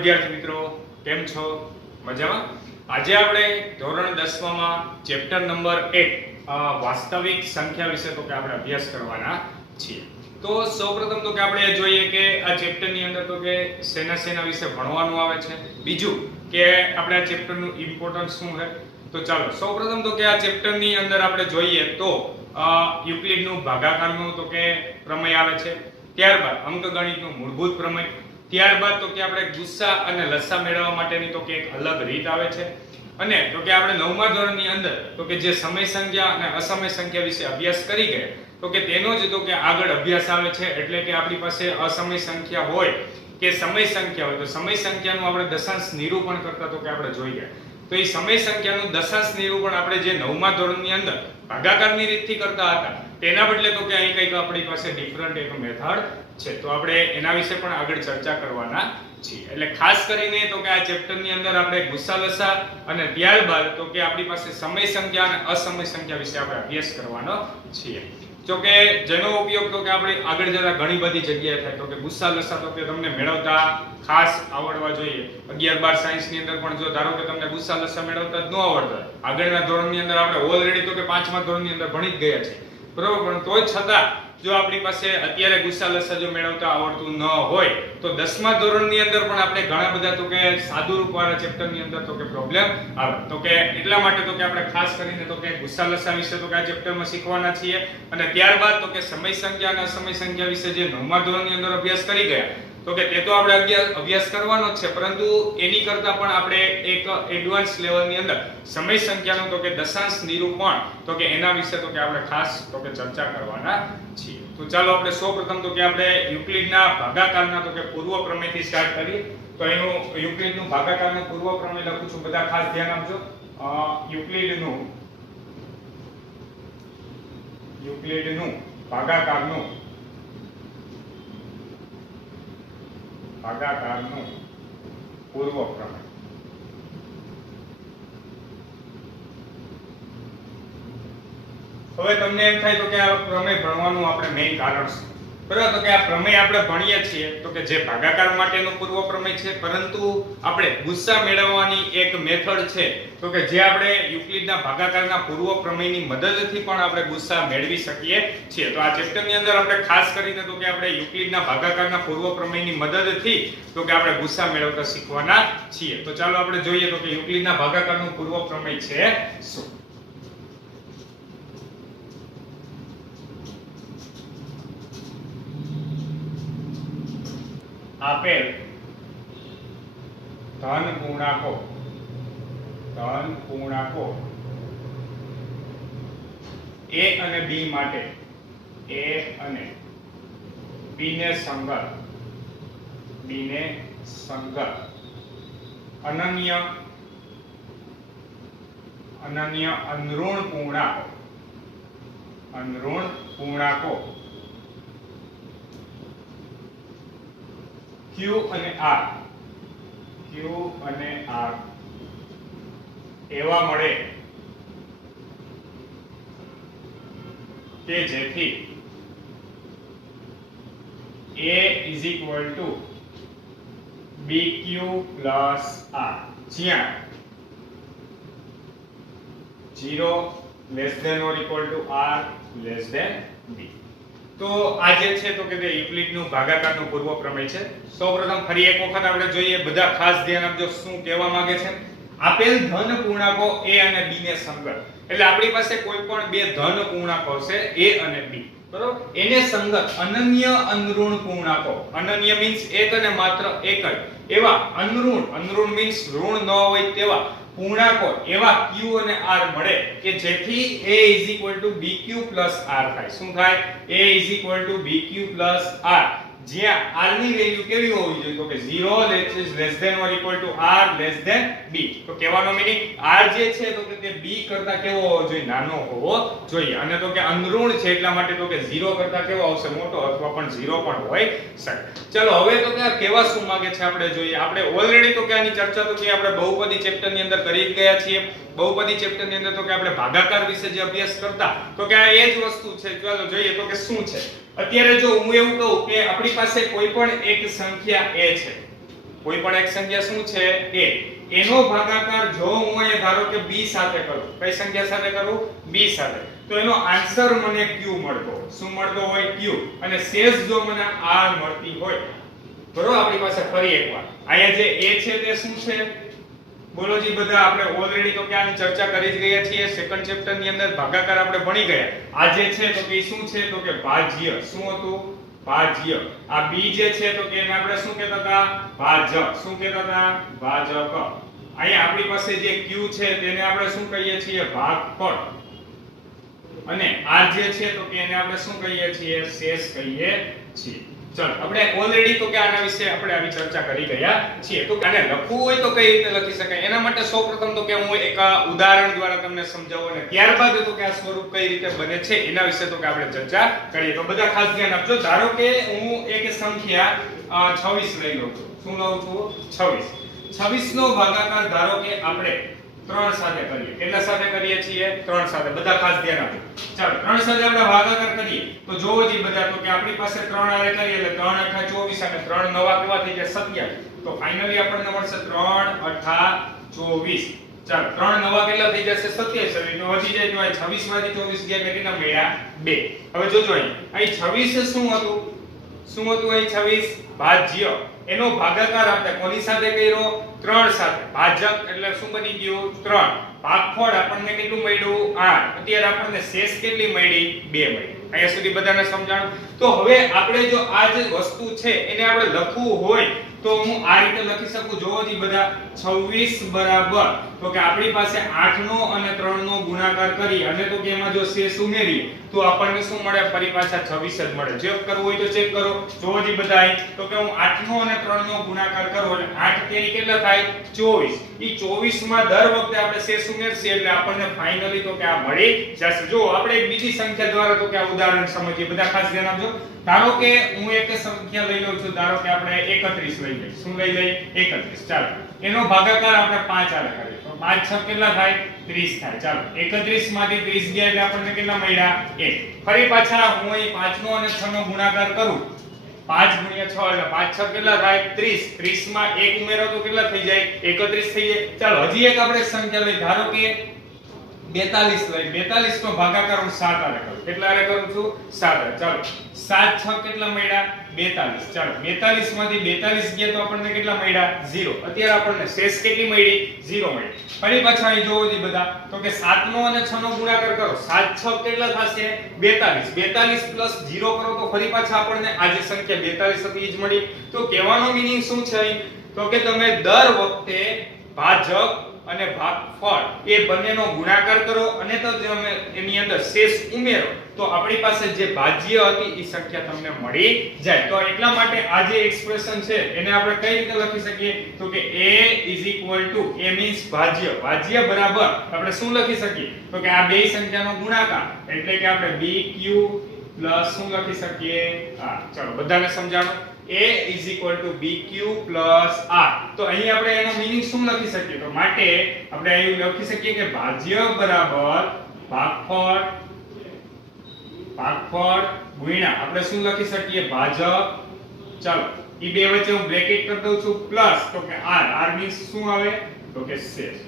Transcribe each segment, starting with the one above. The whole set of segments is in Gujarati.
વિદ્યાર્થી મિત્રો, કેમ છો? મજામાં? આજે આપણે ધોરણ 10 માં ચેપ્ટર નંબર 1 વાસ્તવિક સંખ્યા વિશે તો કે આપણે અભ્યાસ કરવાના છીએ. તો સૌપ્રથમ તો કે આપણે જોઈએ કે આ ચેપ્ટર ની અંદર તો કે સેના વિશે ભણવાનું આવે છે. બીજું કે આપણે આ ચેપ્ટર નું ઇમ્પોર્ટન્સ શું છે. તો ચાલો સૌપ્રથમ તો કે આ ચેપ્ટર ની અંદર આપણે જોઈએ તો યુક્લિડ નું ભાગાકારનું તો કે પ્રમેય આવે છે. ત્યારબાદ અંકગણિતનું મૂળભૂત પ્રમેય, ત્યારબાદ તો કે આપણે ગુસ્સા અને લસા મેળવવા માટેની તો કે એક અલગ રીત આવે છે. અને તો કે આપણે 9મા ધોરણની અંદર તો કે જે સમય સંખ્યા અને અસમય સંખ્યા વિશે અભ્યાસ કરી ગયા તો કે તેનો જ તો કે આગળ અભ્યાસ આવે છે. એટલે કે આપણી પાસે અસમય સંખ્યા હોય કે સમય સંખ્યા હોય તો સમય સંખ્યાનું આપણે દશાંશ નિરૂપણ કરતા તો કે આપણે જોઈ ગયા. તો એ સમય સંખ્યાનું દશાંશ નિરૂપણ આપણે જે 9મા ધોરણની અંદર ભાગાકારની રીતથી કરતા હતા તેના બદલે તો કે અહીં કંઈક આપણી પાસે ડિફરન્ટ એક મેથડ છે. તો આપણે એના વિશે પણ આગળ ચર્ચા કરવાના છીએ. એટલે ખાસ કરીને તો કે આ ચેપ્ટરની અંદર આપણે ગુસ્સા લસા અને ત્યારબાદ તો કે આપણી પાસે સમય સંખ્યા અને અસમય સંખ્યા વિશે આપણે અભ્યાસ કરવાનો છીએ. જો કે જેનો ઉપયોગ તો કે આપણે આગળ જતા ઘણી બધી જગ્યાએ થાય. તો કે ગુસ્સા લસા તો કે તમને મેળવતા ખાસ આવડવા જોઈએ. 11 12 સાયન્સ ની અંદર પણ જો ધારો કે તમને ગુસ્સા લસા મેળવતા જ ન આવડતા, આગળના ધોરણની અંદર આપણે ઓલરેડી તો કે 5મા ધોરણની અંદર ભણી જ ગયા છે, બરોબર. પણ તોય છતાં જો આપણી પાસે અત્યારે ગુસ્સા લસા જો મેળવતા આવડતું ન હોય તો 10મા ધોરણની અંદર પણ આપણે ઘણા બધા તો કે સાદુરૂપ વાળા ચેપ્ટરની અંદર તો કે પ્રોબ્લેમ આવે. તો કે એટલા માટે તો કે આપણે ખાસ કરીને તો કે ગુસ્સા લસા વિશે તો કે આ ચેપ્ટરમાં શીખવાના છીએ. અને ત્યારબાદ તો કે સમય સંખ્યા અને અસમય સંખ્યા વિશે જે 9મા ધોરણની અંદર અભ્યાસ કરી ગયા તો કે તે તો આપણે અભ્યાસ કરવાનો જ છે, પરંતુ એની કરતા પણ આપણે એક એડવાન્સ લેવલની અંદર સમય સંખ્યાનું તો કે દશાંશ નિરૂપણ તો કે એના વિશે તો કે આપણે ખાસ તો કે ચર્ચા કરવાના છીએ. તો ચાલો આપણે સૌપ્રથમ તો કે આપણે યુક્લિડના ભાગાકારના તો કે પૂર્વ પ્રમેયથી સ્ટાર્ટ કરીએ. તો એનું યુક્લિડનું ભાગાકારનું પૂર્વ પ્રમેય લખું છું, બધા ખાસ ધ્યાન આપજો. યુક્લિડનું ભાગાકારનું પૂર્વ પ્રમેય. હવે તમને એમ થાય તો કે આ પ્રમેય ભણવાનું આપણે મેઈન કારણ છે, બરાબર. તો કે આ પ્રમેય આપણે ભણીએ છીએ તો કે જે ભાગાકાર માટેનું પૂર્વ પ્રમેય છે, પરંતુ આપણે ગુસ્સા મેળવવાની એક મેથડ છે તો કે જે આપણે યુક્લિડના ભાગાકારના પૂર્વ પ્રમેયની મદદથી પણ આપણે ગુસ્સા મેળવી શકીએ છીએ. તો આ ચેપ્ટરની અંદર આપણે ખાસ કરીને તો કે આપણે યુક્લિડના ભાગાકારના પૂર્વ પ્રમેયની મદદથી તો કે આપણે ગુસ્સા મેળવતા શીખવાના છીએ. તો ચાલો આપણે જોઈએ તો કે યુક્લિડના ભાગાકારનું પૂર્વ પ્રમેય છે શું. આપેલ ધન પૂર્ણાંકો a અને b માટે b ને સંગત અનન્ય અનઋણ પૂર્ણાંકો q અને r એવા મળે કે જેથી a bq plus r, જ્યાં 0 less than or equal to r less than b. તો આ જે છે તો કે તે યુક્લિડનું ભાગાકારનું પૂર્વ પ્રમેય છે. સૌપ્રથમ ફરી એક વખત આપણે જોઈએ, બધા ખાસ ધ્યાન આપજો શું કહેવા માંગે છે. આપેલ ધન પૂર્ણાંકો a અને b ને સંગત, એટલે આપણી પાસે કોઈ પણ બે ધન પૂર્ણાંકો છે a અને b, બરોબર. એને સંગત અનન્ય અનઋણ પૂર્ણાંકો, અનન્ય મીન્સ એક અને માત્ર એક જ એવા અનઋણ મીન્સ ઋણ ન હોય તેવા પૂર્ણાંકો એવા q અને r મળે કે જેથી a bq plus r થાય. શું થાય? a bq plus r, જ્યાં r ની વેલ્યુ કેવી હોવી જોઈએ તો કે 0 less than or equal to r less than b. તો કહેવાનો મીનિંગ r જે છે તો કે તે b કરતા કેવો હોવો જોઈએ? નાનો હોવો જોઈએ. અને તો કે અનઋણ છે એટલા માટે તો કે 0 કરતા કેવો આવશે? મોટો, અથવા પણ 0 પણ હોઈ શકે. ચલો હવે તો કે આ કહેવા શું માંગે છે આપણે જોઈએ. આપણે ઓલરેડી તો કે આની ચર્ચા તો કે આપણે બહુપદી ચેપ્ટર ની અંદર કરી જ ગયા છીએ. બહુપદી ચેપ્ટર ની અંદર તો કે આપણે ભાગાકાર વિશે જે અભ્યાસ કરતા તો કે આ એ જ વસ્તુ છે. ચાલો જોઈએ તો કે શું છે. અત્યારે જો હું એવું કહું કે આપણી પાસે કોઈ પણ એક સંખ્યા a છે, કોઈ પણ એક સંખ્યા શું છે a, એનો ભાગાકાર જો હું અહીંયા ધારો કે b સાથે કરું, કઈ સંખ્યા સાથે કરું b સાથે, તો એનો આન્સર મને q મળતો હોય. શું મળતો હોય q, અને શેષ જો મને r મળતી હોય. બરોબર, આપણી પાસે ફરી એકવાર અહીંયા જે a છે તે શું છે બોલો જી બધા, આપણે ઓલરેડી તો ક્યાંની ચર્ચા કરી જ ગયા છીએ. સેકન્ડ ચેપ્ટર ની અંદર ભાગાકાર આપણે ભણી ગયા. આ જે છે તો કે શું છે તો કે ભાજ્ય. શું હતું ભાજ્ય. આ b જે છે તો કે એને આપણે શું કહેતા હતા ભાજક. શું કહેતા હતા ભાજક. અહીંયા આપણી પાસે જે q છે તેને આપણે શું કહીએ છીએ ભાગફળ, અને r જે છે તો કે એને આપણે શું કહીએ છીએ શેષ કહીએ છીએ. ચલો આપણે ઓલરેડી તો કે આના વિશે આપણે આવી ચર્ચા કરી ગયા છીએ. તો આને લખવું હોય તો કઈ રીતે લખી શકાય, એના માટે સૌપ્રથમ તો કે હું એક ઉદાહરણ દ્વારા તમને સમજાવું, અને ત્યારબાદ તો કે આ સ્વરૂપ કઈ રીતે બને છે એના વિશે તો કે આપણે ચર્ચા કરીએ. તો બધા ખાસ ધ્યાન આપજો. ધારો કે હું એક સંખ્યા 26 લઈ લઉં છું. શું લઉં છું 26. 26 નો ભાગાકાર ધારો કે આપણે 3 સાથે કરીએ. કેટલા સાથે કરીએ છીએ 3 સાથે. બધા ખાસ ધ્યાન આપજો. ચાલો 3 સાથે આપણે ભાગાકાર કરીએ તો જોવો જી બધા, તો કે આપણી પાસે 3 આરે કરીએ એટલે 3 8 24 અને 3 નવા કેવા થઈ જાય 27. તો ફાઇનલી આપણને મળશે 3 8 24. ચાલો 3 નવા કેટલા થઈ જશે 27. તો વધી જાય તો 26 માંથી 24 ગયા એટલે કેટલા મળ્યા 2. હવે જોજો અહીં 26 શું હતું અહીં 26 ભાજ્ય. એનો ભાગાકાર આપણે કોની સાથે કર્યો 3 સાથે. ભાજક એટલે શું બની ગયું 3. ભાગફળ આપણને કેટલું મળ્યું 8. અત્યારે આપણને શેષ કેટલી મળી 2 મળી. અહીંયા સુધી બધાને સમજાણું. તો હવે આપણે જો આ જે વસ્તુ છે એને આપણે લખવું હોય તો હું આ રીતે લખી શકું. જોવો જી બધા 26 બરાબર તો કે આપણી પાસે 8 નો અને 3 નો ગુણાકાર કરી અને તો કે એમાં જો શેષ ઉમેરીએ તો આપણને શું મળે ફરી પાછા 26 જ મળે. ચેક કરવું હોય તો ચેક કરો. જોવો જી બધા તો કે હું 8 નો અને 3 નો ગુણાકાર કરું એટલે 8 તેરી કેટલા થાય 24. ઈ 24 માં દર વખતે આપણે શેષ ઉમેરશું એટલે આપણને ફાઇનલી તો કે આ મળી જશે. જો આપણે એક બીજી સંખ્યા દ્વારા તો કે આ ઉદાહરણ સમજીએ. બધા ખાસ ધ્યાન આપજો. ધારો કે હું એક સંખ્યા લઈ લઉં છું. ધારો કે આપણે 31 લઈ લઈએ. શું લઈ લઈએ 31. ચાલો એનો ભાગાકાર આપણે 5 આરે કરીએ તો 5 6 કેટલા થાય 30 થાય. ચાલો 31 માંથી 30 ગયા એટલે આપણને કેટલા મળ્યા 1. ફરી પાછા હું અહીં 5 નો અને 6 નો ગુણાકાર કરું. 5 ગુણ્યા 6 એટલે 5 6 કેટલા થાય 30. 30 માં 1 ઉમેરો તો કેટલા થઈ જાય 31 થઈ જાય. ચાલો હજી એક આપણે સંખ્યા લઈ. ધારો કે 42 લઈ. 42 નો ભાગાકાર હું 7 આરે કરું. કેટલા આરે કરું છું 7. ચાલો 7 6 કેટલા મળ્યા 42. ચાલો 42 માંથી 42 ગયા તો આપણને કેટલા મળ્યા 0. અત્યારે આપણને શેષ કેટલી મળી 0 મળી. ફરી પાછા અહીં જોવો જી બધા તો કે 7 નો અને 6 નો ગુણાકાર કરો. 7 6 કેટલા થશે 42. 42 પ્લસ 0 કરો તો ફરી પાછા આપણને આ જે સંખ્યા 42 હતી એ જ મળી. તો કહેવાનો મીનિંગ શું છે અહીં તો કે તમે દર વખતે ભાજક અને ભાગફળ એ બંનેનો ગુણાકાર કરો અને તો તમે એની અંદર શેષ ઉમેરો તો આપણી પાસે જે ભાજ્ય હતી એ સંખ્યા તમને મળી જાય. તો એટલા માટે આ જે એક્સપ્રેશન છે એને આપણે કઈ રીતે લખી શકીએ તો કે a મીન્સ ભાજ્ય. ભાજ્ય બરાબર આપણે શું લખી શકીએ તો કે આ બે સંખ્યાનો ગુણાકાર એટલે કે આપણે bq પ્લસ શું લખી શકીએ ચલો બધાને સમજાણો a bq r. તો અહીં આપણે એનો મીનિંગ શું લખી શકીએ તો માટે આપણે અહીં લખી શકીએ કે ભાજ્ય બરાબર ભાગફળ ગુણ્યા આપણે શું લખી શકીએ ભાજક. ચાલો ઈ બે વચ્ચે હું બ્રેકેટ કરી દઉં છું પ્લસ તો કે r મીન્સ શું આવે તો કે શેષ.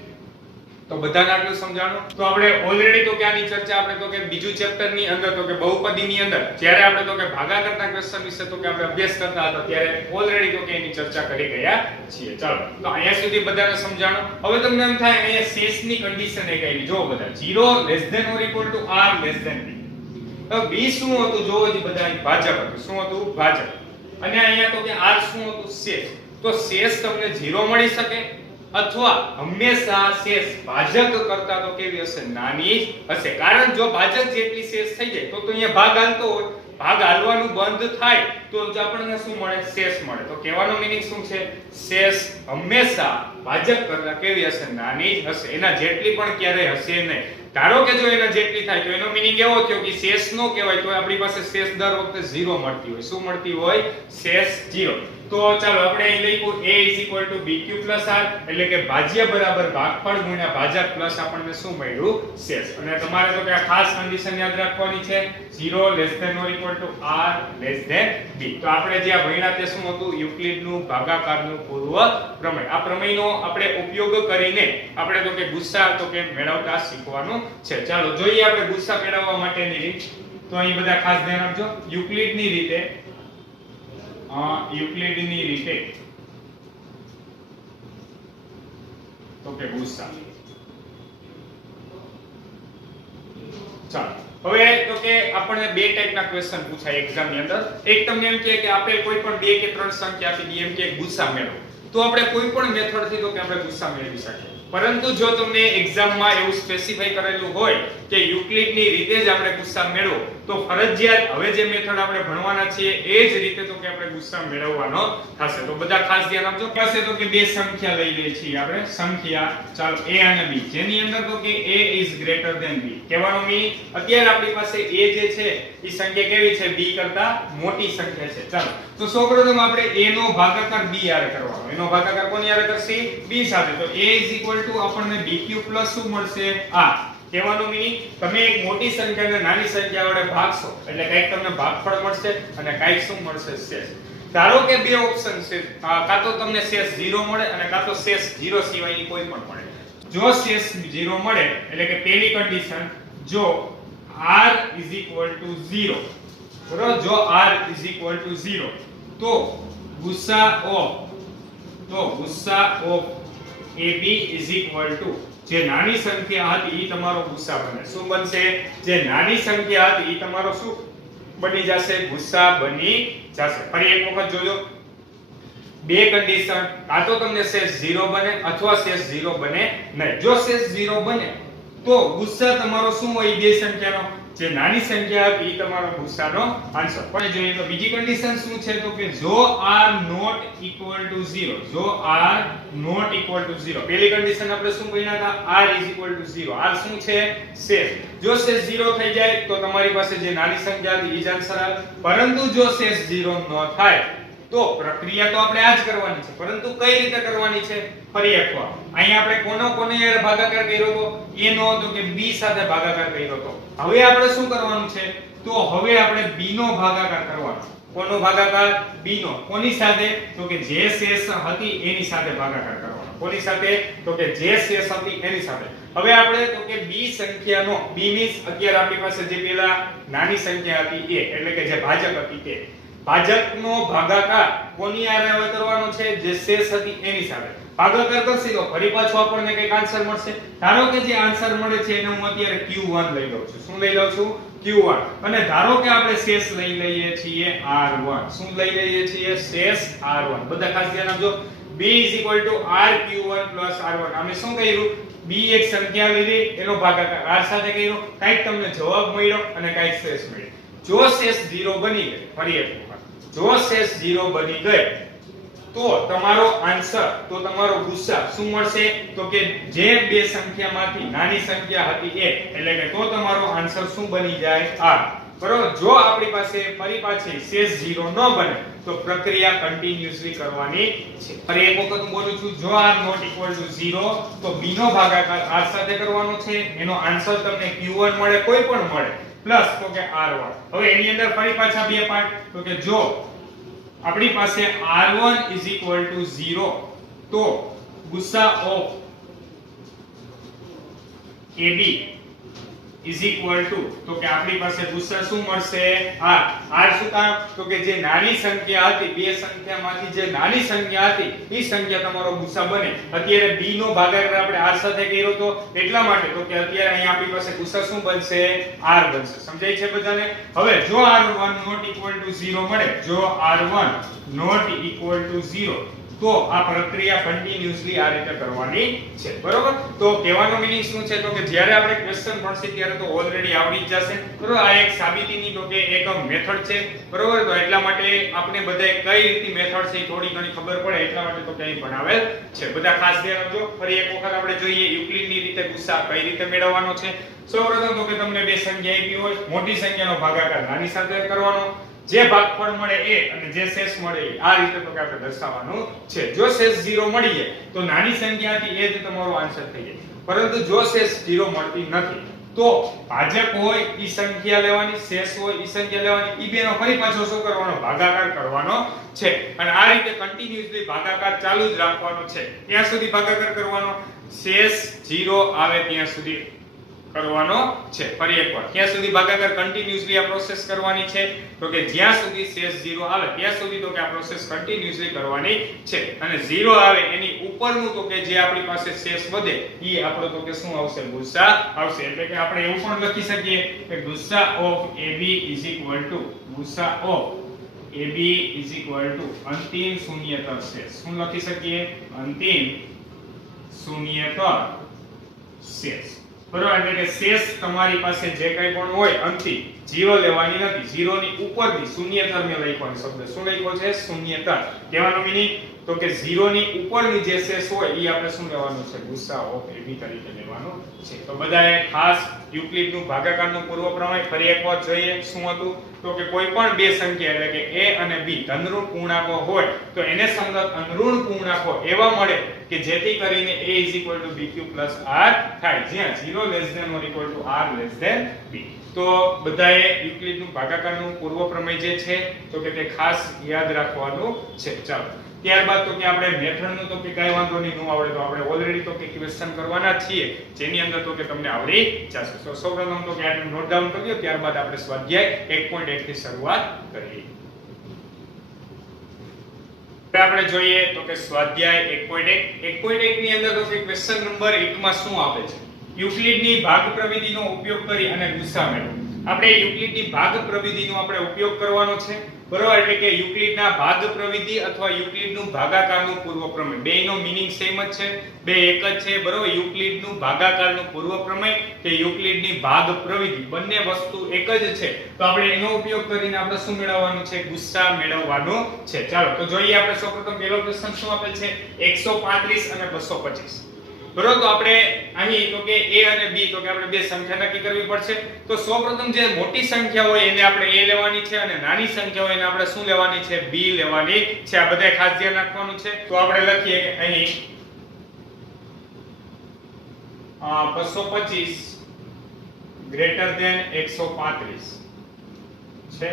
તો બધાને આટલું સમજાણું. તો આપણે ઓલરેડી તો કે આની ચર્ચા આપણે તો કે બીજું ચેપ્ટર ની અંદર તો કે બહુપદી ની અંદર જ્યારે આપણે તો કે ભાગાકારના ક્વેશ્ચન વિશે તો કે આપણે અભ્યાસ કરતા હતા ત્યારે ઓલરેડી તો કે એની ચર્ચા કરી ગયા છીએ. ચાલો તો અહીંયા સુધી બધાને સમજાણું. હવે તમને એમ થાય અહીંયા શેષની કન્ડિશન એક આવી. જો બધા 0 ≤ r b. તો b શું હતું જોવો જી બધા ભાજક હતું. શું હતું ભાજક. અને અહીંયા તો કે r શું હતું શેષ. તો શેષ તમને 0 મળી શકે અથવા હંમેશા શેષ ભાજક કરતા તો કેવી હશે નાની હશે. કારણ જો ભાજક જેટલી શેષ થઈ જાય તો અહીંયા ભાગ હાલતો હોય, ભાગ હાલવાનું બંધ થાય તો જ આપણને શું મળે શેષ મળે. તો કહેવાનો મીનિંગ શું છે શેષ હંમેશા ભાજક કરતા કેવી હશે નાની જ હશે. એના જેટલી પણ ક્યારેય હશે નહીં. ધારો કે જો એના જેટલી થાય તો એનો મીનિંગ એવો થયો કે શેષ નો કહેવાય તો આપણી પાસે શેષ દર વખતે 0 મળતી હોય. શું મળતી હોય શેષ 0. તો ચાલો આપણે અહીં લખ્યું a bq r એટલે કે ભાજ્ય બરાબર ભાગફળ ગુણ્યા ભાજક પ્લસ આપણને શું મળ્યું શેષ. અને તમારે તો કે આ ખાસ કન્ડિશન યાદ રાખવાની છે 0 less than or equal to r less than b. તો આપણે જે આ ભણ્યા તે શું હતું યુક્લિડનું ભાગાકારનું પૂર્વ પ્રમેય. આ પ્રમેયનો આપણે ઉપયોગ કરીને આપણે તો કે ગુસ્સા તો કે મેળવતા શીખવાનું છે. ચાલો જોઈએ આપણે ગુસ્સા મેળવવા માટેની રીત. તો અહીં બધા ખાસ ધ્યાન આપજો. યુક્લિડની રીતે તો કે ગુસ્સા. ચાલો હવે તો કે આપણને બે ટાઈપના ક્વેશ્ચન પૂછાય એક્ઝામ ની અંદર. એક તમને એમ કહે કે આપણે કોઈ પણ બે કે ત્રણ સંખ્યા આપી દઈએ એમ કે ગુસ્સા મેળવો, તો આપણે કોઈ પણ મેથડ થી તો કે આપણે ગુસ્સા મેળવી શકીએ. પરંતુ જો તમને એક્ઝામમાં એવું સ્પેસિફાઈ કરેલું હોય કે યુક્લિડની રીતે જ આપણે ગુસ્સા મેળવો, તો ફરજિયાત હવે જે મેથડ આપણે ભણવાના છીએ એ જ રીતે તો કે આપણે ગુસ્સા મેળવવાનો થશે. તો બધા ખાસ ધ્યાન આપજો. પાસે તો કે બે સંખ્યા લઈ લઈએ છીએ આપણે સંખ્યા, ચાલો a અને b, જેની અંદર તો કે a is greater than b. કહેવાનો મીનિંગ અત્યારે આપણી પાસે a જે છે એ સંખ્યા કેવી છે, b કરતા મોટી સંખ્યા છે. ચાલો તો સૌપ્રથમ આપણે a નો ભાગાકાર b યારે કરવાનો. એનો ભાગાકાર કોની યારે કરશે, b સાથે. તો a is equal to આપણને bq પ્લસ શું મળશે આ. કહેવાનો મીનિંગ તમે એક મોટી સંખ્યાને નાની સંખ્યા વડે ભાગશો એટલે કંઈક તમને ભાગફળ મળશે અને કંઈક શું મળશે, શેષ. ધારો કે બે ઓપ્શન છે, કાં તો તમને શેષ 0 મળે અને કાં તો શેષ 0 સિવાયની કોઈ પણ મળે. જો શેષ 0 મળે એટલે કે પહેલી કન્ડિશન, જો r is equal to 0, બરોબર, જો r is equal to 0 તો ગુસ્સા of ab is equal to જે નાની સંખ્યા હતી એ તમારો ગુસ્સા બને. શું બનશે, જે નાની સંખ્યા હતી એ તમારો શું બની જશે, ગુસ્સા બની જશે. ફરી એક વખત જોજો, બે કન્ડિશન, કાં તો તમને શેષ 0 બને અથવા શેષ 0 બને નહીં. જો શેષ 0 બને તો ગુસ્સા તમારો શું હોય, બે સંખ્યાનો જે નાની સંખ્યા હતી એ તમારો ગુસ્સાનો આન્સર. પણ જોઈએ તો બીજી કન્ડિશન શું છે, તો કે જો r not equal to 0, જો r not equal to 0. પહેલી કન્ડિશન આપણે શું ભણ્યા હતા, r is equal to 0. r શું છે, શેષ. જો શેષ 0 થઈ જાય તો તમારી પાસે જે નાની સંખ્યા હતી એ જ આન્સર આવે. પરંતુ જો શેષ 0 ન થાય તો પ્રક્રિયા તો આપણે આ જ કરવાની છે, પરંતુ કઈ રીતે કરવાની છે ફરી એકવાર. અહીં આપણે કોને ભાગાકાર કર્યો તો, a નો તો કે b સાથે ભાગાકાર કર્યો તો. હવે આપણે શું કરવાનું છે, તો હવે આપણે b નો ભાગાકાર કરવાનો. કોનો ભાગાકાર, b નો. કોની સાથે, તો કે જે શેષ હતી એની સાથે ભાગાકાર કરવાનો. કોની સાથે, તો કે જે શેષ હતી એની સાથે. હવે આપણે તો કે b સંખ્યાનો, b મીન્સ અત્યારે આપણી પાસે જે પેલા નાની સંખ્યા હતી એ, એટલે કે જે ભાજક હતી તે ભાજકનો ભાગાકાર કોની હારે હવે કરવાનો છે, જે શેષ હતી એની સાથે ભાગાકાર કરશે તો ફરી પાછો આપણને કઈક આન્સર મળશે. ધારો કે જે આન્સર મળે છે એને હું અત્યારે q1 લઈ લઉં છું. શું લઈ લઉં છું, q1. અને ધારો કે આપણે શેષ લઈ લઈએ છીએ r1. શું લઈ લઈએ છીએ, શેષ r1. બધા ખાસ ધ્યાન આપજો. b rq1 r1. અમે શું કર્યું, b એક સંખ્યા લીધી એનો ભાગાકાર r સાથે કર્યો, કંઈક તમને જવાબ મળ્યો અને કંઈક શેષ મળ્યો. જો શેષ 0 બની ગઈ, ફરી એક વખત, જો શેષ 0 બની ગઈ તો તમારો આન્સર, તો તમારો ગુસ્સા શું મળશે, તો કે જે બે સંખ્યામાંથી નાની સંખ્યા હતી એ, એટલે કે તો તમારો આન્સર શું બની જાય, r. બરોબર. જો આપણી પાસે ફરી પાછી શેષ 0 ન બને તો પ્રક્રિયા કન્ટિન્યુઅસલી કરવાની છે. ફરી એક વખત હું બોલું છું, જો r not equal to 0 તો b નો ભાગાકાર r સાથે કરવાનો છે. એનો આન્સર તમને q1 મળે, કોઈ પણ મળે, પ્લસ તો કે r1. હવે એની અંદર ફરી પાછા બે પાર્ટ, તો કે જો આપણી પાસે r1 is equal to 0 તો ગુસ્સા of ab is equal to, તો કે આપણી પાસે ગુસ્સા શું મળશે, r શું કામ, તો કે જે નાની સંખ્યા હતી, બે સંખ્યામાંથી જે નાની સંખ્યા હતી એ સંખ્યા તમારો ગુસ્સા બને. અત્યારે b નો ભાગાકાર આપણે r સાથે કર્યો તો એટલા માટે, તો કે અત્યારે અહીં આપણી પાસે ગુસ્સા શું બનશે, r બનશે. સમજાય છે બધાને. હવે જો r1 not equal to 0 મળે, જો r1 not equal to 0 તો આ પ્રક્રિયા કન્ટિન્યુઅસલી આ રીતે કરવાની છે. બરોબર. તો કહેવાનો મીનિંગ શું છે, તો કે જ્યારે આપણે ક્વેશ્ચન ભણશે ત્યારે તો ઓલરેડી આવડી જ જશે. બરોબર. આ એક સાબિતીની તો કે એક મેથડ છે. બરોબર. તો એટલા માટે આપણે બધાય કઈ રીતની મેથડ છે એ થોડી ઘણી ખબર પડે એટલા માટે તો કંઈ ભણાવેલ છે. બધા ખાસ ધ્યાન આપજો. ફરી એક વખત આપણે જોઈએ યુક્લિડની રીતે ગુસ્સા કઈ રીતે મેળવવાનો છે. સૌપ્રથમ તો કે તમને બે સંખ્યા આપી હોય, મોટી સંખ્યાનો ભાગાકાર નાની સાથે કરવાનો. જે ભાગફળ મળે એ અને જે શેષ મળે એ આ રીતે તો કે આપણે દર્શાવવાનું છે. જો શેષ 0 મળી જાય તો નાની સંખ્યા હતી એ જ તમારો આન્સર થઈ જાય. પરંતુ જો શેષ 0 મળતી નથી તો ભાજક હોય ઈ સંખ્યા લેવાની, શેષ હોય ઈ સંખ્યા લેવાની, ઈ બેનો ફરી પાછો શું કરવાનો? ભાગાકાર કરવાનો છે. અને આ રીતે કન્ટિન્યુઅસલી ભાગાકાર ચાલુ જ રાખવાનો છે. ત્યાં સુધી ભાગાકાર કરવાનો, શેષ 0 આવે ત્યાં સુધી કરવાનો છે. ફરી એકવાર ક્યાં સુધી ભાગાકાર કન્ટિન્યુઅસલી આ પ્રોસેસ કરવાની છે? તો કે જ્યાં સુધી શેષ 0 આવે ત્યાં સુધી તો કે આ પ્રોસેસ કન્ટિન્યુઅસલી કરવાની છે. અને 0 આવે એની ઉપરનું તો કે જે આપણી પાસે શેષ વધે ઈ આપણો તો કે શું આવશે? ગુસ્સા આવશે. એટલે કે આપણે એવું પણ લખી શકીએ કે ગુસ્સા ઓફ AB ગુસ્સા ઓફ AB અંતિમ શૂન્યતર શેષ. શું લખી શકીએ? અંતિમ શૂન્યતર શેષ. બરોબર. એટલે કે શેષ તમારી પાસે જે કંઈ પણ હોય અંતિમ 0 લેવાની નથી, 0 ની ઉપરની શૂન્યતર ને લખવાનો શબ્દ શું લખ્યો છે? શૂન્યતર. કહેવાનો મીનિંગ તો કે 0 ની ઉપરની જે શેષ હોય એ આપણે શું લેવાનું છે? ગુસ્સા ઓફ AB તરીકે લેવાનું છે. તો બધાએ ખાસ યુક્લિડનું ભાગાકારનું પૂર્વ પ્રમેય ફરી એકવાર જોઈએ. શું હતું? તો કે કોઈ પણ બે સંખ્યા એટલે કે a અને b ધનઋણ પૂર્ણાંકો હોય તો એને સંગત અનઋણ પૂર્ણાંકો એવા મળે કે જેથી કરીને a bq r થાય, જ્યાં 0 r b. તો બધાએ યુક્લિડનું ભાગાકારનું પૂર્વ પ્રમેય જે છે તો કે તે ખાસ યાદ રાખવાનું છે. ચાલો ત્યારબાદ તો કે આપણે મેથડનું તો કે કાઈ વાંધો નહીં, નો આવડે તો આપણે ઓલરેડી તો કે ક્વેશ્ચન કરવાના છીએ જેની અંદર તો કે તમને આવડી જશે. તો સૌપ્રથમ તો કે આને નોટ ડાઉન કરી લો, ત્યારબાદ આપણે સ્વાધ્યાય 1.1 થી શરૂઆત કરીએ. આપણે જોઈએ તો કે સ્વાધ્યાય 1.1 ની અંદર તો કે ક્વેશ્ચન નંબર 1 માં શું આપે છે? યુક્લિડની ભાગ પ્રવિધિનો ઉપયોગ કરી અને ગુસ્સા મેળવો. આપણે યુક્લિડની ભાગ પ્રવિધિનો આપણે ઉપયોગ કરવાનો છે. બરોબર. એટલે કે યુક્લિડના ભાગ પ્રવિધિ અથવા યુક્લિડનું ભાગાકારનું પૂર્વ પ્રમેય બેયનો મીનિંગ સેમ જ છે, બે એક જ છે. બરોબર. યુક્લિડનું ભાગાકારનું પૂર્વ પ્રમેય કે યુક્લિડની ભાગ પ્રવિધિ બંને વસ્તુ એક જ છે. તો આપણે એનો ઉપયોગ કરીને આપણે શું મેળવવાનું છે? ગુસ્સા મેળવવાનો છે. ચાલો તો જોઈએ. આપણે સૌપ્રથમ પહેલો પ્રશ્ન શું આપેલ છે? 135 અને 225. બરોબર. તો આપણે અહીં તો કે a અને b તો કે આપણે બે સંખ્યા નક્કી કરવી પડશે. તો સૌપ્રથમ જે મોટી સંખ્યા હોય એને આપણે a લેવાની છે અને નાની સંખ્યા હોય એને આપણે શું લેવાની છે? b લેવાની છે. આ બધાય ખાસ ધ્યાન રાખવાનું છે. તો આપણે લખીએ કે અહીં 225 ગ્રેટર ધેન 135 છે.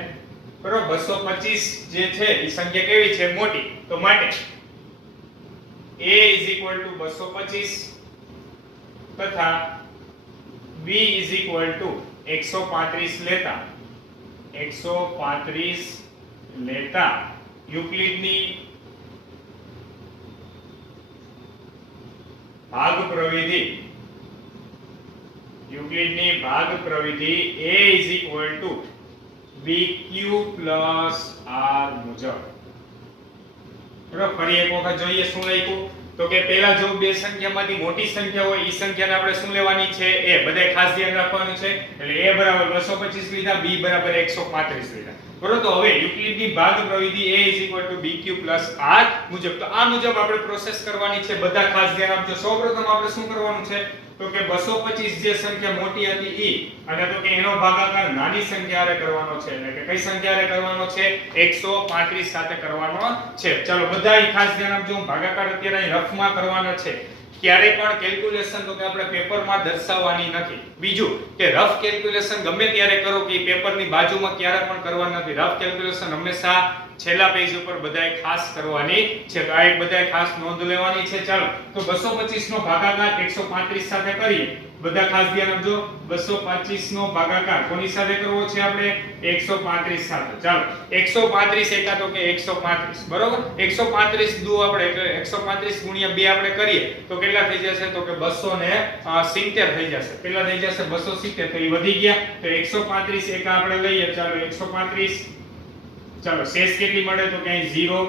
બરોબર. 225 જે છે એ સંખ્યા કેવી છે? મોટી. તો માટે a is equal to 225 તથા b is equal to 135 લેતા યુક્લિડની ભાગ પ્રવિધિ a is equal to bq plus r મુજબ. બરાબર. ફરી એક વખત જોઈએ શું લખ્યું તો કે પહેલા જો બે સંખ્યામાંથી મોટી સંખ્યા હોય ઈ સંખ્યાને આપણે શું લેવાની છે? a. બધાય ખાસ ધ્યાન રાખવાનું છે. એટલે a બરાબર 225 લીધા, b બરાબર 135 લીધા. બરોબર. તો હવે યુક્લિડની ભાગ પ્રવિધિ a bq r મુજબ. તો આ મુજબ આપણે પ્રોસેસ કરવાની છે. બધા ખાસ ધ્યાન આપજો. સૌપ્રથમ આપણે શું કરવાનું છે? તો કે 225 જે સંખ્યા મોટી હતી ઈ અને તો કે એનો ભાગાકાર નાની સંખ્યા હારે કરવાનો છે. એટલે કે કઈ સંખ્યા હારે કરવાનો છે? 135 સાથે કરવાનો છે. ચાલો બધાય ખાસ ધ્યાન આપજો. ભાગાકાર અત્યારે અહીં રફમાં કરવાનો છે. ક્યારે પણ કેલ્ક્યુલેશન તો કે આપણે પેપરમાં દર્શાવવાની નથી. બીજું કે રફ કેલ્ક્યુલેશન ગમે ત્યારે કરો કે પેપરની બાજુમાં ક્યારે પણ કરવાનું નથી. રફ કેલ્ક્યુલેશન હંમેશા છેલ્લા પેજ ઉપર બધાય ખાસ કરવાની છે. તો આ એક બધાય ખાસ નોંધ લેવાની છે. ચાલો તો 225 નો ભાગાકાર 135 સાથે કરીએ. બધા ખાસ ધ્યાન આપજો. 225 નો ભાગાકાર કોની સાથે કરવો છે? આપણે 135 સાથે. ચાલો 135 એકા તો કે 135. બરોબર. 135 દુ આપણે એટલે 135 ગુણ્યા 2 આપણે કરીએ તો કેટલા થઈ જશે? તો કે 270 થઈ જશે. કેટલા થઈ જશે? 270. તો એ વધી ગયા. તો 135 એકા આપણે લઈએ. ચાલો 135. ચાલો શેષ કેટલી મળે? તો કે 0.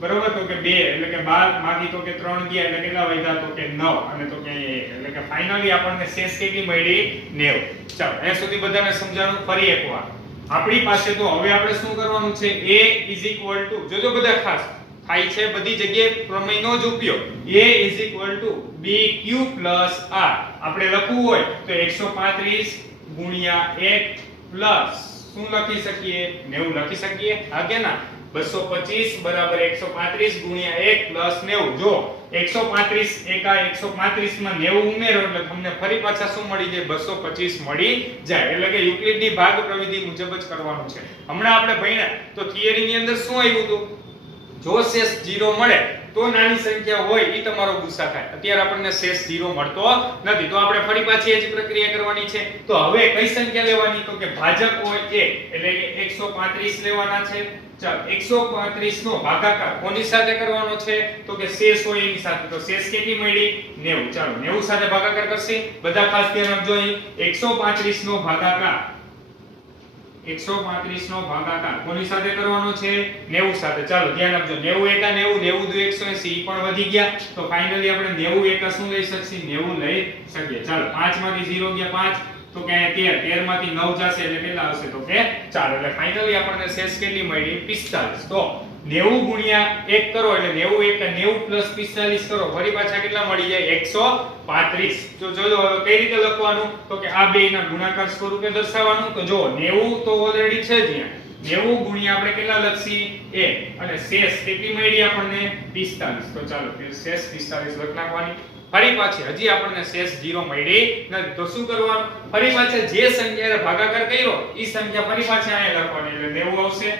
બરોબર. તો કે 2 એટલે કે 12 માંથી તો કે 3 ગયા એટલે કેટલા વધ્યા? તો કે 9 અને તો કે 1 એટલે કે ફાઇનલી આપણને શેષ કેટલી મળી? 90. ચાલો અહીંયા સુધી બધાને સમજાણું. ફરી એકવાર આપણી પાસે તો હવે આપણે શું કરવાનું છે? a is equal to જોજો બધા ખાસ થાય છે બધી જગ્યાએ પ્રમેયનો જ ઉપયોગ. a is equal to bq plus r આપણે લખવું હોય તો 135 ગુણ્યા 1 પ્લસ શું લખી શકીએ 90 લખી શકીએ હા કે ના 225 બરાબર 135 ગુણ્યા 1 પ્લસ 90 જો 135 એકા 135 માં 90 ઉમેરો એટલે તમને ફરી પાછા શું મળી જાય 225 મળી જાય એટલે કે યુક્લિડની ભાગ પ્રવિધિ મુજબ જ કરવાનું છે હમણાં આપણે ભણ્યા તો થિયરી ની અંદર શું આવ્યું હતું જો શેષ 0 મળે તો નાની સંખ્યા હોય ઈ તમારો ગુસ્સા થાય અત્યારે આપણને શેષ 0 મળતો નથી તો આપણે ફરી પાછી એ જ પ્રક્રિયા કરવાની છે તો હવે કઈ સંખ્યા લેવાની તો કે ભાજક હોય 1 એટલે કે 135 લેવાના છે ચાલો 135 નો ભાગાકાર કોની સાથે કરવાનો છે તો કે શેષ હોય એની સાથે તો શેષ કેટલી મળી 90 ચાલો 90 સાથે ભાગાકાર કરશી બધા ખાસ ધ્યાન રાખજો અહીં 135 નો ભાગાકાર 135 નો ભાગાકાર કોની સાથે કરવાનો છે 90 સાથે ચાલો ધ્યાન આપજો 90 એકા 90 90 દુ 180 ઈ પણ વધી ગયા તો ફાઇનલી આપણે 90 એકા શું લઈ શકીએ 90 લઈ શકીએ ચાલો 5 માંથી 0 ગયા 5 તો કે 13 માંથી 9 જશે એટલે કેટલા આવશે તો કે 4 એટલે ફાઇનલી આપણને શેષ કેટલી મળી 45 તો 90 ગુણ્યા 1 કરો એટલે 90 એકા 90 પ્લસ 45 કરો ફરી પાછા કેટલા મળી જાય 135 તો જોજો હવે કઈ રીતે લખવાનું તો કે આ બેયના ગુણાકાર સ્વરૂપે દર્શાવવાનું તો જો 90 તો ઓલરેડી છે ત્યાં 90 ગુણ્યા આપણે કેટલા લખશી 1 અને શેષ કેટલી મળી આપણને 45 તો ચાલો શેષ 45 લખ નાખવાની ફરી પાછી હજી આપણને શેષ 0 મળી નથી તો શું કરવાનું ફરી પાછા જે સંખ્યાએ ભાગાકાર કર્યો ઈ સંખ્યા ફરી પાછી અહીંયા લખવાની એટલે 90 આવશે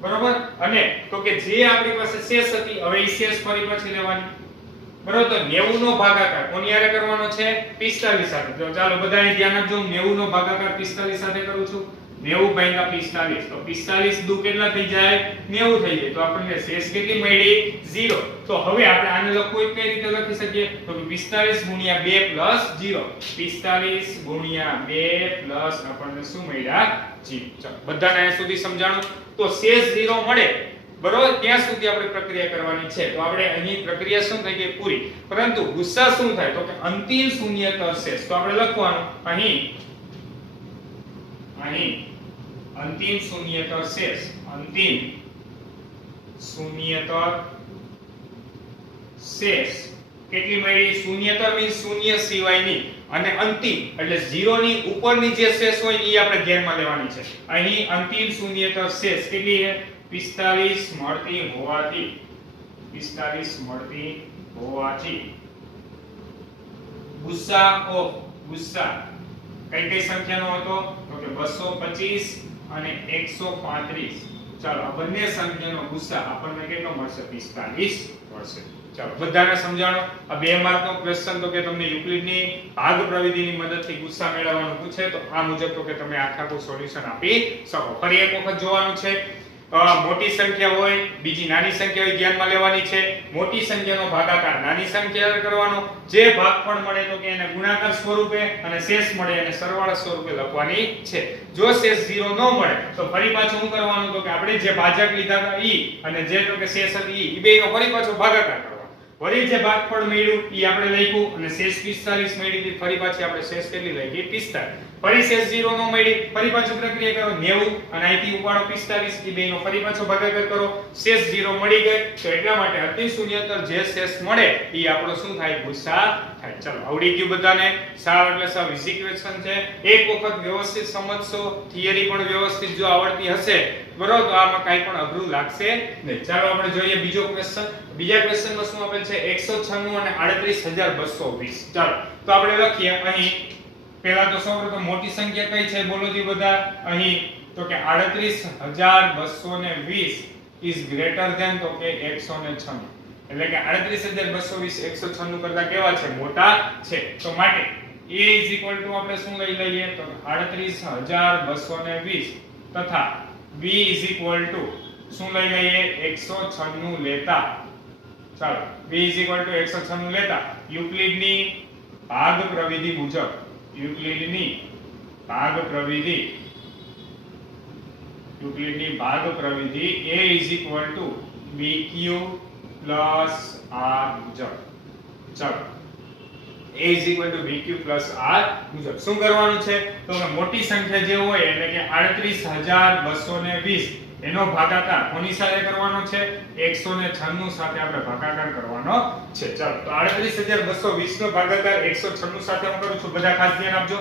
બરોબર અને તો કે જે આપણી પાસે શેષ હતી હવે ઈ શેષ ફરી પાછી લેવાની બરોબર તો 90 નો ભાગાકાર કોની હારે કરવાનો છે 45 સાથે તો ચાલો બધાએ ધ્યાન આપજો 90 નો ભાગાકાર 45 સાથે કરું છું 90 ભાગ્યા 45 તો 45 દુ કેટલા થઈ જાય 90 થઈ જાય તો આપણને શેષ કેટલી મળી 0 તો હવે આપણે આને લખવું કઈ રીતે લખી શકીએ તો 45 ગુણ્યા 2 પ્લસ 0 45 ગુણ્યા 2 પ્લસ આપણને શું મળ્યા 0 ચાલો બધાને અહીંયા સુધી સમજાણું તો શેષ 0 મળે બરોબર ત્યાં સુધી આપણે પ્રક્રિયા કરવાની છે તો આપણે અહીં પ્રક્રિયા શું થઈ ગઈ પૂરી પરંતુ ગુસ્સા શું થાય તો કે અંતિમ શૂન્યતર શેષ તો આપણે લખવાનું અહીં અંતિમ શૂન્યતર શેષ અંતિમ શૂન્યતર શેષ કેટલી મળી શૂન્યતર મીન્સ શૂન્ય સિવાયની અને અંતિમ એટલે 0 ની ઉપરની જે શેષ હોય એ આપણે ધ્યાનમાં લેવાની છે અહીં અંતિમ શૂન્યતર શેષ કેટલી છે 45 મળતી હોવાથી ગુસ્સા ઓફ ગુસ્સા કઈ સંખ્યાનો હતો તો કે 225 અને 135 ચાલો આ બંને સંખ્યાનો ગુસ્સા આપણને કેટલો મળશે 45 મળશે ચાલો બધાને સમજાણો આ 2 માર્કનો ક્વેશ્ચન તો કે તમને યુક્લિડની ભાગ પ્રવિધિની મદદથી ગુસ્સા મેળવવાનું પૂછે તો આ મુજબ તો કે તમે આખું સોલ્યુશન આપી શકો ફરી એક વખત જોવાનું છે મોટી સંખ્યા હોય બીજી નાની સંખ્યા હોય ધ્યાનમાં લેવાની છે મોટી સંખ્યાનો ભાગાકાર નાની સંખ્યા કરવાનો જે ભાગફળ મળે તો કે એને ગુણાકાર સ્વરૂપે અને શેષ મળે એને સરવાળા સ્વરૂપે લખવાની છે જો શેષ 0 ન મળે તો ફરી પાછું શું કરવાનું તો કે આપણે જે ભાજક લીધા હતા ઈ અને જે તો કે શેષ હતી ઈ બેયનો ફરી પાછો ભાગાકાર કરવાનો વળી જે ભાગફળ મળ્યું ઈ આપણે લખ્યું અને શેષ 45 મળી હતી ફરી પાછી આપણે શેષ કેટલી લખી 45 ફરી શેષ 0 નો મળી ફરી પાછું પ્રક્રિયા કરો 90 અને અહીંથી ઉપાડો 45 એ બેનો ફરી પાછો ભાગાકાર કરો શેષ 0 મળી ગઈ તો એટલા માટે અતિ શૂન્યતર જે શેષ મળે એ આપણો શું થાય ગુસ્સા થાય ચલો આવડી ગયું બધાને સાવ એટલે સાવ ઈઝી ક્વેશ્ચન છે એક વખત વ્યવસ્થિત સમજશો થિયરી પણ વ્યવસ્થિત જો આવડતી હશે બરોબર તો આમાં કાઈ પણ અઘરું લાગશે નહીં ચાલો આપણે જોઈએ બીજો ક્વેશ્ચન બીજા ક્વેશ્ચનમાં શું આપેલ છે 196 અને 38220 ચાલો તો આપણે લખીએ અહીં પહેલા તો સૌપ્રથમ મોટી સંખ્યા કઈ છે બોલો જી બધા અહીં તો કે 38220 is greater than તો કે 196 એટલે કે 38220 196 કરતા કેવા છે મોટા છે તો માટે a આપણે શું લઈ લઈએ તો 38220 તથા b શું લઈ લઈએ 196 લેતા ચાલો b 196 લેતા યુક્લિડની ભાગ પ્રવિધિ મુજબ યુક્લિડની ભાગ પ્રવિધિ a bq plus r મુજબ ચાલો a bq plus r મુજબ શું કરવાનું છે તો કે મોટી સંખ્યા જે હોય એટલે કે 38220 એનો ભાગાકાર કોની સાથે કરવાનો છે 196 સાથે આપણે ભાગાકાર કરવાનો છે ચાલો તો 38220 નો ભાગાકાર 196 સાથે હું કરું છું બધા ખાસ ધ્યાન આપજો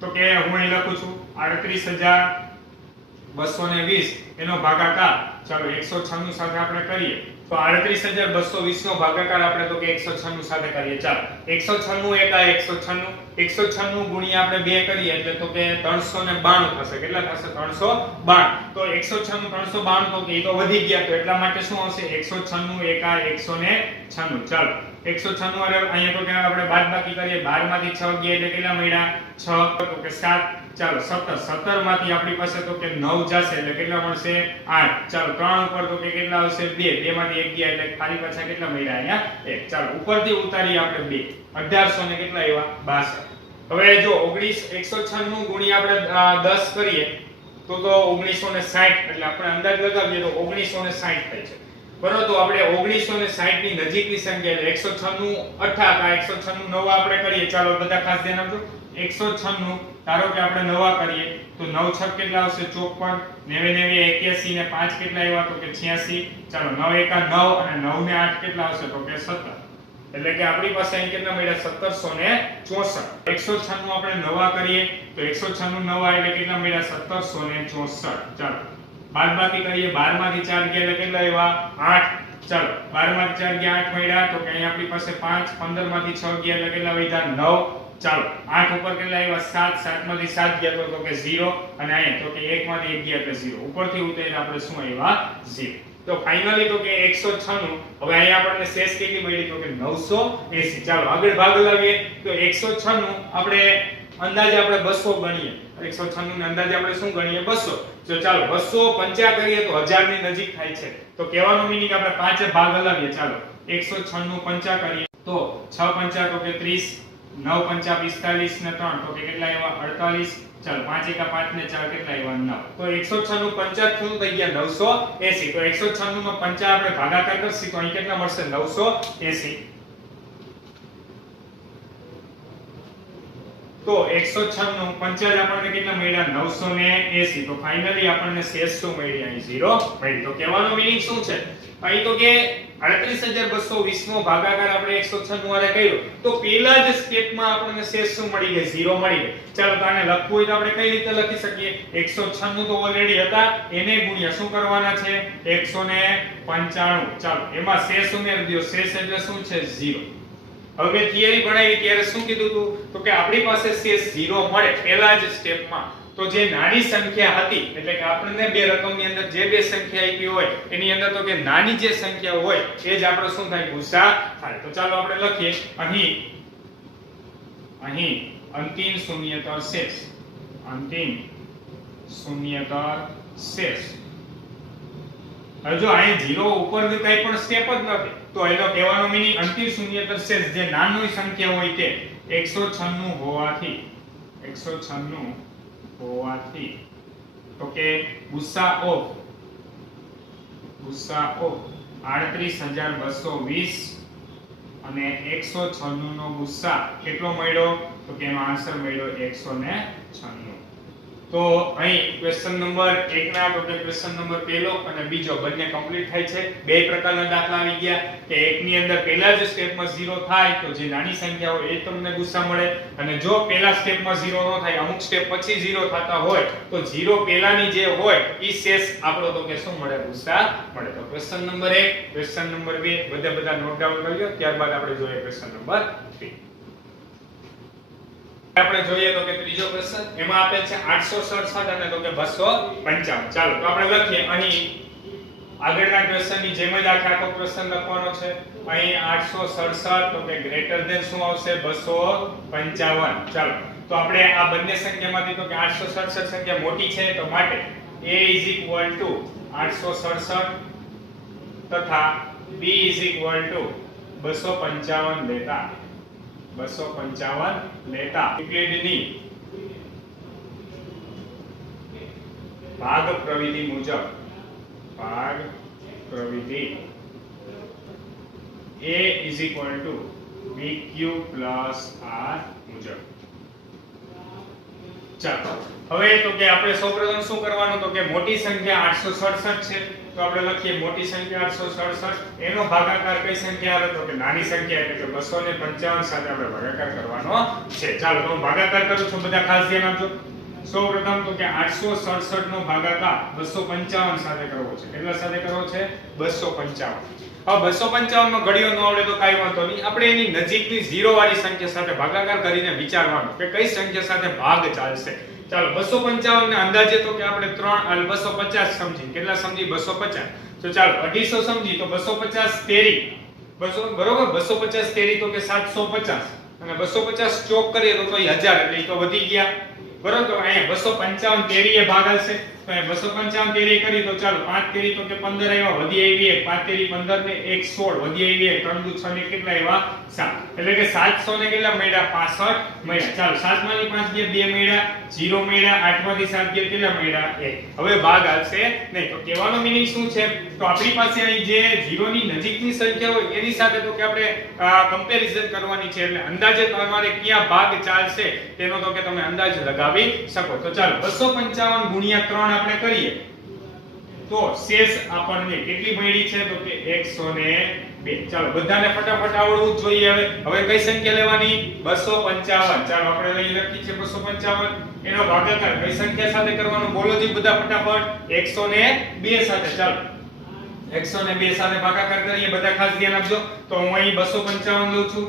તો કે હું અહીં લખું છું 38220 એનો ભાગાકાર ચાલો 196 સાથે આપણે કરીએ તો 38220 નો ભાગાકાર આપણે તો કે 196 સાથે કરીએ ચાલો 196 એકા 196 ગુણ્યા આપણે 2 કરીએ એટલે તો કે 392 થશે કેટલા થશે 392 તો 196 392 તો કે એ તો વધી ગયા તો એટલા માટે શું આવશે 196 એકા 196 ચાલો 196 અરે અહીંયા તો કે આપણે બાદબાકી કરીએ 12 માંથી 6 ગયા એટલે કેટલા મળ્યા 6 તો કે 7 ચાલો 17 માંથી આપણી પાસે તો કે 9 જશે એટલે કેટલા મળશે 8 ચાલો 3 ઉપર તો કે કેટલા આવશે 2 માંથી 1 ગયા એટલે ખાલી પાછા કેટલા મળ્યા અહીંયા 1 ચાલો ઉપરથી ઉતારી આપણે 2 1800 ને કેટલા આવ્યા 62 હવે જો 196 ગુણ્યા આપણે 10 કરીએ તો 1960 એટલે આપણે અંદાજ લગાવીએ તો 1960 થાય છે બરોબર તો આપણે 1960 ની નજીકની સંખ્યા એટલે 196 18 કા 196 નવા આપણે કરીએ ચાલો બધા ખાસ ધ્યાન આપજો 196 ધારો કે આપણે નવા કરીએ તો 9 6 કેટલા આવશે 54 99 81 ને 5 કેટલા આવ્યા તો કે 86 ચાલો 9 એકા 9 અને 9 ને 8 કેટલા આવશે તો કે 17 એટલે કે આપણી પાસે અહીં કેટલા મળ્યા 1764 196 આપણે નવા કરીએ તો 196 નવા એટલે કેટલા મળ્યા 1764 ચાલો બાદબાકી કરીએ 12 માંથી 4 ગયા એટલે કેટલા આવ્યા 8 ચાલો 12 માંથી 4 ગયા 8 મળ્યા તો કે અહીં આપણી પાસે 5 15 માંથી 6 ગયા એટલે કેટલા વધ્યા 9 ચાલો 8 ઉપર કેટલા આવ્યા 7 7 માંથી 7 ગયા તો કે 0 અને અહીંયા તો કે 1 માંથી 1 ગયા એટલે 0 ઉપરથી ઉતારીને આપણે શું આવ્યા 0 તો ફાઇનલી તો કે 196 હવે અહીંયા આપણને શેષ કેટલી મળી તો કે 980 ચાલો આગળ ભાગ લાવીએ તો 196 આપણે અંદાજે આપણે 200 ગણીએ 196 ને અંદાજે આપણે શું ગણીએ 200 તો ચાલો 250 કરીએ તો 1000 ની નજીક થાય છે તો કહેવાનો મીનિંગ આપણે પાંચે ભાગ હલાવીએ ચાલો 196 50 કરીએ તો 6 50 તો કે 30 9 5 45 ને 3 તો કે કેટલા આવ્યા 48 ચાલો 5 એકા 5 ને 4 કેટલા આવ્યા 9 તો 196 50 શું થઈ ગયા 980 તો 196 નો 50 આપણે ભાગાકાર કરશું તો અહીં કેટલા મળશે 980 તો 196 50 આપણને કેટલા મળ્યા 980 તો ફાઇનલી આપણને શેષ શું મળી અહીં 0 મળી તો કહેવાનો મીનિંગ શું છે અહીં તો કે 38220 નો ભાગાકાર આપણે 196 વારે કર્યો તો પહેલા જ સ્ટેપમાં આપણને શેષ શું મળી ગઈ 0 મળી ગઈ ચાલો તો આને લખવું હોય તો આપણે કઈ રીતે લખી શકીએ 196 તો ઓલરેડી હતા એને ગુણ્યા શું કરવાના છે 195 ચાલો એમાં શેષ ઉમેરી દો શેષ એટલે શું છે 0 હવે મેં થિયરી બનાવી ત્યારે શું કીધું હતું તો કે આપણી પાસે શેષ 0 મળે પહેલા જ સ્ટેપમાં તો જે નાની સંખ્યા હતી એટલે કે આપણને બે રકમની અંદર જે બે સંખ્યા આપી હોય એની અંદર તો કે નાની જે સંખ્યા હોય એ જ આપણો શું થાય ગુસા થાય તો ચાલો આપણે લખીએ અહીં અંતિમ શૂન્યતર શેષ હવે જો અહીં 0 ઉપરની કઈ પણ સ્ટેપ જ નથી તો એનો કહેવાનો મીનિંગ અંતિમ શૂન્યતર શેષ જે નાની સંખ્યા હોય તે 196 હોવાથી તો કે ગુસાઅ 38220 અને 196 નો ગુસા કેટલો મળ્યો તો કે એનો આન્સર મળ્યો 196 તો અહીં ક્વેશ્ચન નંબર 1 ના તો કે ક્વેશ્ચન નંબર પહેલો અને બીજો બંને કમ્પ્લીટ થાય છે બે પ્રકારના દાખલા આવી ગયા કે એકની અંદર પહેલા જ સ્ટેપમાં 0 થાય તો જે નાની સંખ્યા હોય એ તમને ગુસા મળે અને જો પહેલા સ્ટેપમાં 0 ન થાય અમુક સ્ટેપ પછી 0 થતા હોય તો 0 પહેલાની જે હોય ઈ શેષ આપણો તો કે શું મળે ગુસા મળે તો ક્વેશ્ચન નંબર 1 ક્વેશ્ચન નંબર 2 બધા નોટ ડાઉન કરી લો ત્યારબાદ આપણે જોઈએ ક્વેશ્ચન નંબર 3 આપણે જોઈએ તો કે ત્રીજો ક્વેશ્ચન એમાં આપેલ છે 867 અને તો કે 255 ચાલો તો આપણે લખીએ અહીં આગળના ક્વેશ્ચનની જેમ જ આખો ક્વેશ્ચન લખવાનો છે અહીં 867 તો કે ગ્રેટર ધેન શું આવશે 255 ચાલો તો આપણે આ બંને સંખ્યામાંથી તો કે 867 સંખ્યા મોટી છે તો માટે a 867 તથા b 255 લેતા યુક્લિડની ભાગ પ્રવિધિ મુજબ a bq plus r મુજબ ચાલો હવે તો કે આપણે સૌપ્રથમ શું કરવાનું તો કે મોટી સંખ્યા 867 છે તો આપણે લખીએ મોટી સંખ્યા 867 એનો ભાગાકાર કઈ સંખ્યા હતો કે નાની સંખ્યા એટલે કે 255 સાથે આપણે ભાગાકાર કરવાનો છે ચાલો તો હું ભાગાકાર કરું છું બધા ખાસ ધ્યાન આપજો સૌપ્રથમ તો કે 867 નો ભાગાકાર 255 સાથે કરવો છે કેટલા સાથે કરવો છે 255 હવે 255 માં ઘડીઓ ન આવડે તો કાઈ વાંધો નહીં આપણે એની નજીકની 0 વાળી સંખ્યા સાથે ભાગાકાર કરીને વિચારવાનું કે કઈ સંખ્યા સાથે ભાગ ચાલશે ચાલો 255 ને અંદાજે તો કે આપણે 250 સમજી કેટલા સમજી 250 તો ચાલો 250 સમજી તો 250 તેરી 200 બરોબર 250 તેરી તો કે 750 અને 250 ચોક કરીએ તો 1000 એટલે ઈ તો વધી ગયા બરોબર તો અહીંયા 255 તેરીએ ભાગ આવશે તો અહીંયા 255 તેરી કરી તો ચાલો 5 તેરી તો કે 15 આવ્યા વધી આવી 5 તેરી 15 ને 1 16 વધી આવી 3 દુ 6 ને કેટલા આવ્યા 7 એટલે કે 700 ને કેટલા મળ્યા 65 મળ્યા ચાલો 7 માંથી 5 ગયા 2 મળ્યા 0 મળ્યા 8 માંથી 7 ગયા કેટલા મળ્યા 1 હવે ભાગ આવશે નહીં તો કહેવાનો મીનિંગ શું છે તો આપણી પાસે અહીં જે 0 ની નજીકની સંખ્યા હોય એની સાથે તો કે આપણે કમ્પેરિઝન કરવાની છે એટલે અંદાજે તમારે ક્યાં ભાગ ચાલશે તેનો તો કે તમે અંદાજ લગાવી શકો તો ચાલો 255 ગુણ્યા 3 આપણે કરીએ તો શેષ આપણને કેટલી મળી છે તો કે 102 ચાલો બધાને ફટાફટ આવડવું જ જોઈએ હવે કઈ સંખ્યા લેવાની 255 ચાલો આપણે લઈ લખી છે 255 એનો ભાગાકાર કઈ સંખ્યા સાથે કરવાનો બોલો જી બધા ફટાફટ 102 સાથે ચાલો 102 સાથે ભાગાકાર કરીએ બધા ખાસ ધ્યાન આપજો તો હું અહીં 255 લઉં છું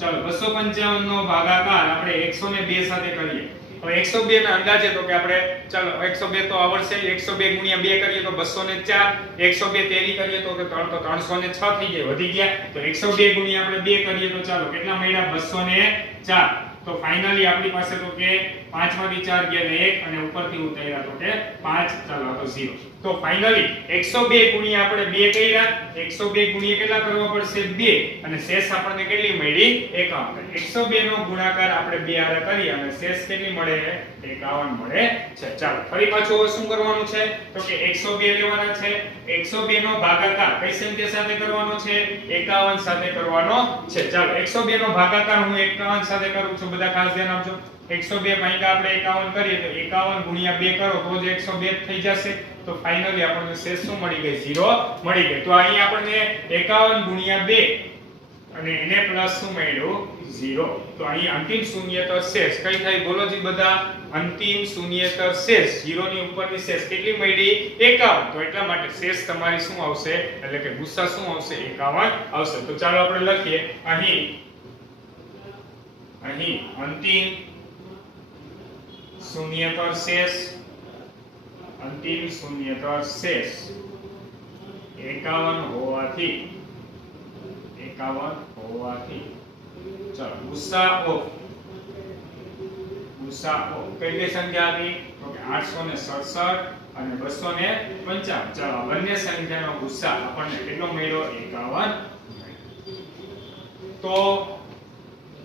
ચાલો 255 નો ભાગાકાર આપણે 102 સાથે કરીએ હવે 102 ના અંદાજે તો કે આપણે ચાલો 102 તો આવડશે 102 ગુણ્યા 2 કરીએ તો 204 102 તેરી કરીએ તો કે 3 તો 306 થઈ જાય વધી ગયા તો 102 ગુણ્યા આપણે 2 કરીએ તો ચાલો કેટલા મળ્યા 204 તો ફાઇનલી આપણી પાસે તો કે 5 માંથી 4 ગયા ને 1 અને ઉપરથી ઉતાર્યા તો કે 5 ચાલો તો 0 તો ફાઇનલી 102 ગુણ્યા આપણે 2 કર્યા 102 ગુણ્યા કેટલા કરવા પડશે 2 અને શેષ આપણને કેટલી મળી 51 102 નો ગુણાકાર આપણે 2 આરે કરી અને શેષ કેટલી મળે 51 મળે છે ચાલો ફરી પાછું શું કરવાનું છે તો કે 102 લેવાના છે 102 નો ભાગાકાર કઈ સંખ્યા સાથે કરવાનો છે 51 સાથે કરવાનો છે ચાલો 102 નો ભાગાકાર હું 51 સાથે કરું છું બધા ખાસ ધ્યાન આપજો 102 ભાગ્યા આપણે 51 કરીએ તો 51 ગુણ્યા 2 કરો તો જ 102 થઈ જશે તો ફાઇનલી આપણને શેષ શું મળી ગઈ 0 મળી ગઈ તો અહીં આપણને 51 ગુણ્યા 2 અને એને પ્લસ શું મળ્યું 0 તો અહીં અંતિમ શૂન્યતર શેષ કઈ થાય બોલો જી બધા અંતિમ શૂન્યતર શેષ 0 ની ઉપરની શેષ કેટલી મળી 51 તો એટલા માટે શેષ તમારી શું આવશે એટલે કે ગુસ્સા શું આવશે 51 આવશે તો ચાલો આપણે લખીએ અહીં અંતિમ શૂન્યતર શેષ અંતિમ શૂન્યતર શેષ 51 હોવાથી ચાલો ગુસાઅ કઈ કઈ સંખ્યા હતી તો કે 867 અને 255 ચાલો બંને સંખ્યાનો ગુસા આપણને કેટલો મળ્યો 51 તો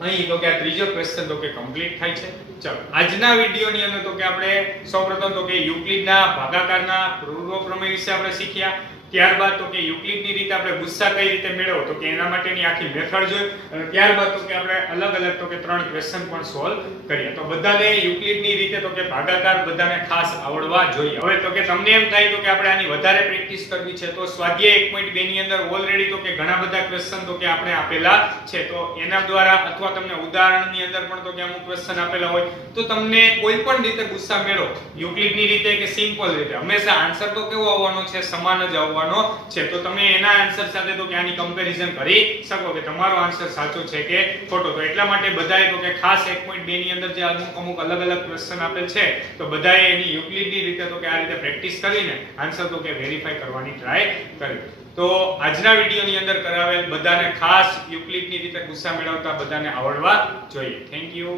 અહીં તો કે આ ત્રીજો ક્વેશ્ચન તો કે કમ્પ્લીટ થાય છે ચાલો આજના વિડિયોની અંદર તો કે આપણે સૌપ્રથમ તો કે યુક્લિડના ભાગાકારના પૂર્વ પ્રમેય વિશે આપણે શીખ્યા ત્યારબાદ તો કે યુક્લિડની રીતે આપણે ગુસ્સા કઈ રીતે મેળવવો તો કે એના માટેની આખી મેથડ જોઈ અને ત્યારબાદ તો કે આપણે અલગ અલગ તો કે 3 ક્વેશ્ચન પણ સોલ્વ કર્યા તો બધાને યુક્લિડની રીતે તો કે ભાગાકાર બધાને ખાસ આવડવા જોઈએ હવે તો કે તમને એમ થાય તો કે આપણે આની વધારે પ્રેક્ટિસ કરવી છે તો સ્વાધ્યાય 1.2 ની અંદર ઓલરેડી તો કે ઘણા બધા ક્વેશ્ચન તો કે આપણે આપેલા છે તો એના દ્વારા અથવા તમને ઉદાહરણની અંદર પણ તો કે અમુક ક્વેશ્ચન આપેલા હોય તો તમને કોઈ પણ રીતે ગુસ્સા મેળવો યુક્લિડની રીતે કે સિમ્પલ રીતે હંમેશા આન્સર તો કેવો આવવાનો છે સમાન જ આવવાનો છે તો તમે એના આન્સર સાથે તો કે આની કમ્પેરિઝન કરી શકો કે તમારો આન્સર સાચો છે કે ખોટો તો એટલા માટે બધાએ તો કે ખાસ 1.2 ની અંદર જે અમુક અલગ અલગ ક્વેશ્ચન આપેલ છે તો બધાએ એની યુક્લિડની રીતે તો કે આ રીતે પ્રેક્ટિસ કરીને આન્સર તો કે વેરીફાઈ કરવાની ટ્રાય કરી તો આજના વિડિયોની અંદર કરાવેલ બધાને ખાસ યુક્લિડની રીતે ગુસ્સા મેળવતા બધાને આવડવા જોઈએ થેન્ક યુ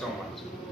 સો મચ